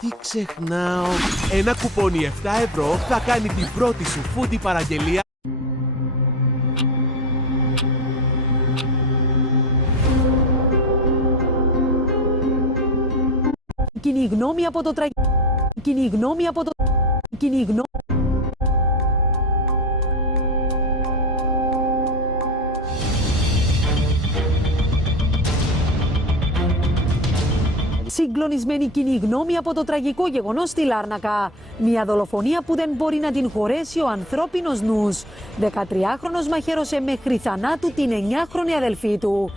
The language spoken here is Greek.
Τι ξεχνάω. Ένα κουπόνι 7 ευρώ θα κάνει την πρώτη σου foodie παραγγελία. Κοινή γνώμη από το Κοινή γνώμη από το Κοινή γνώμη. Συγκλονισμένη κοινή γνώμη από το τραγικό γεγονός στη Λάρνακα. Μια δολοφονία που δεν μπορεί να την χωρέσει ο ανθρώπινος νους. 13χρονος μαχαίρωσε μέχρι θανάτου την 9χρονη αδελφή του.